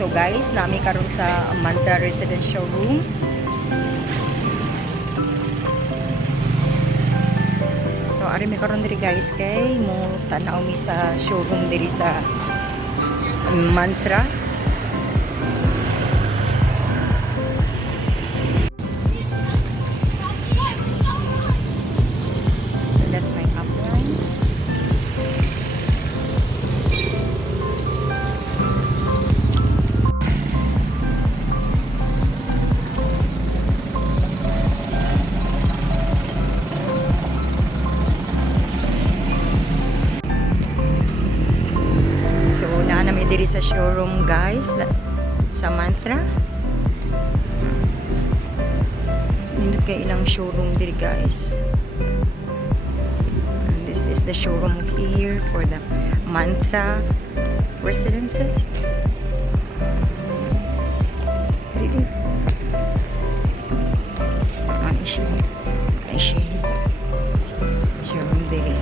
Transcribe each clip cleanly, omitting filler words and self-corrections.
So guys, nami karon sa Mantra Residential Room. So ari mi karon diri guys kay mo tanaw mi sa showroom diri sa Mantra. So that's my upline. So, naa namin diri sa showroom guys sa Mantra. Nindot kay ilang showroom diri guys. And this is the showroom here for the Mantra residences. Diri. Ano siya? Ay siya. Showroom diri.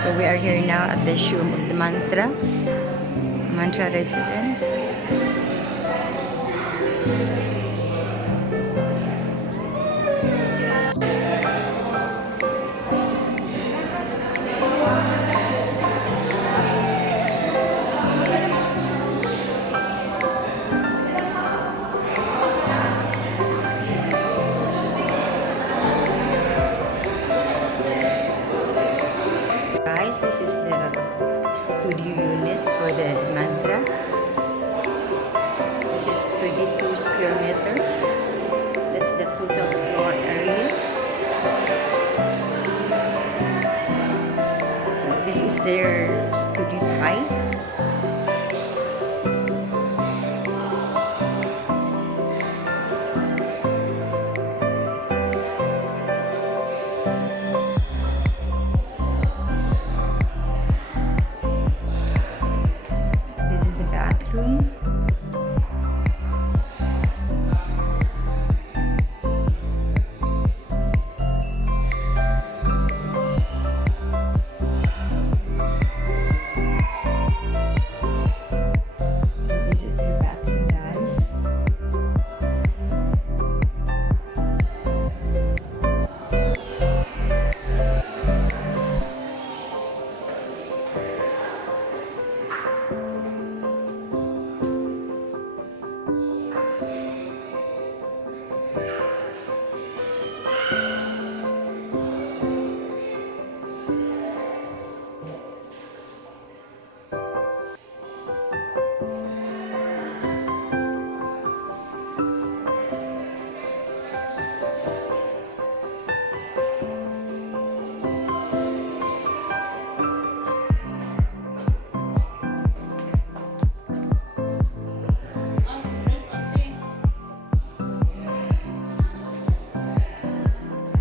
So we are here now at the showroom of the Mantra Residence. Guys, this is the studio unit for the Mantra. This is 22 square meters. That's the total floor area. So this is their studio type. This is the bathroom. So this is their bathroom, guys.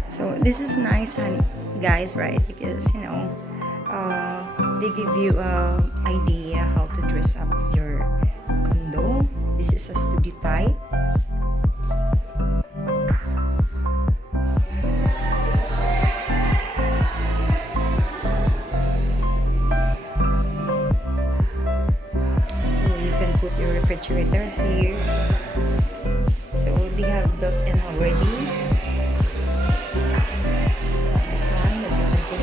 So this is nice, guys, right? Because they give you a idea how to dress up your condo. This is a studio type. So you can put your refrigerator here. So they have built in already. This one that you can put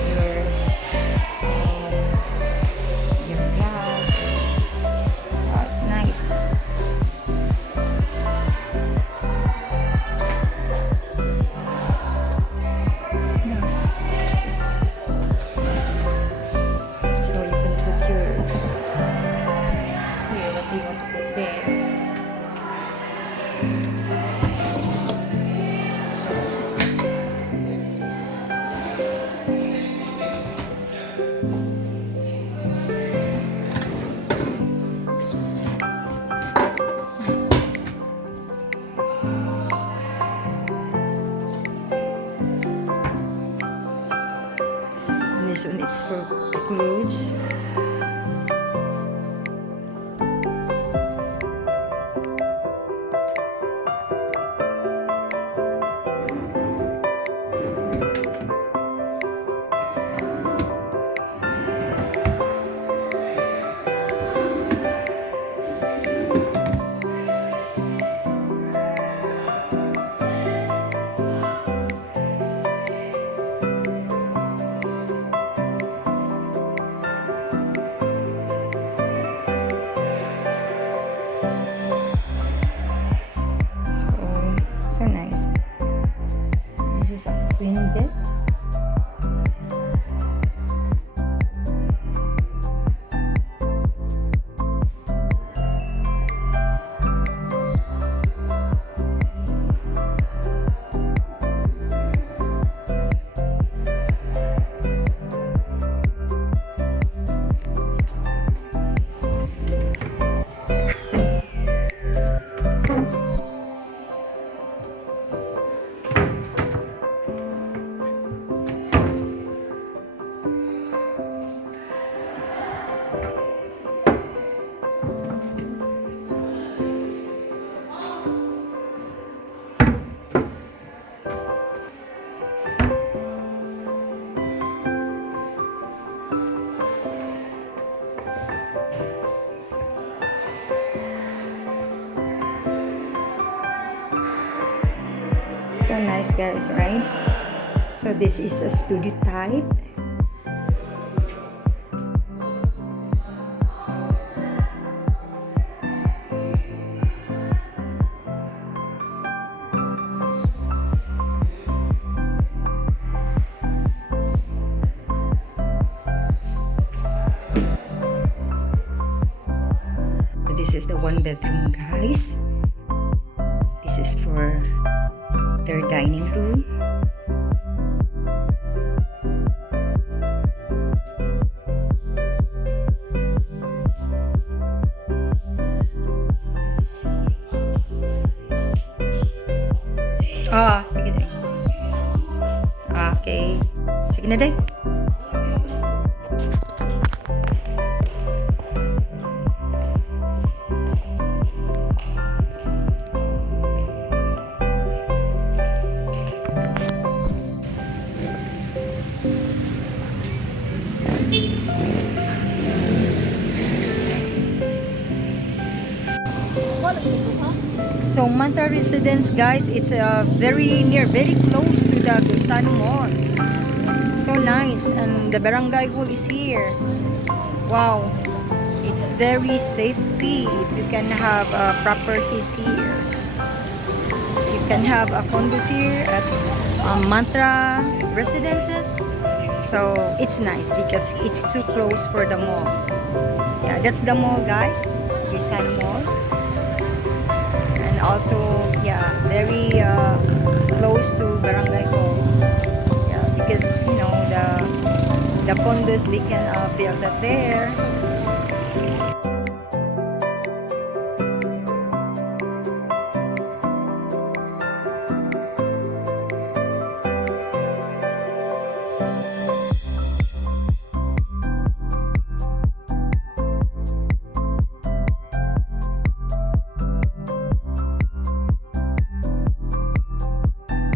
your glass. Oh, it's nice. Yeah. So you can put your what do you want to put there. And this one is for clothes. nice. This is a queen bed. So nice, guys, right? So this is a studio type. This is the one bedroom, guys. This is for their dining room. Oh, sige na. Okay. Sige na, day. So Mantra Residence, guys, it's very near, very close to the Gusano Mall. So nice, and the barangay hall is here. Wow, it's very safety if you can have properties here. You can have a condos here at Mantra Residences. So it's nice because it's too close for the mall. Yeah, that's the mall, guys, Gusano Mall. Also, yeah, very close to Barangay Hall. Yeah, because you know the condos they can build up there.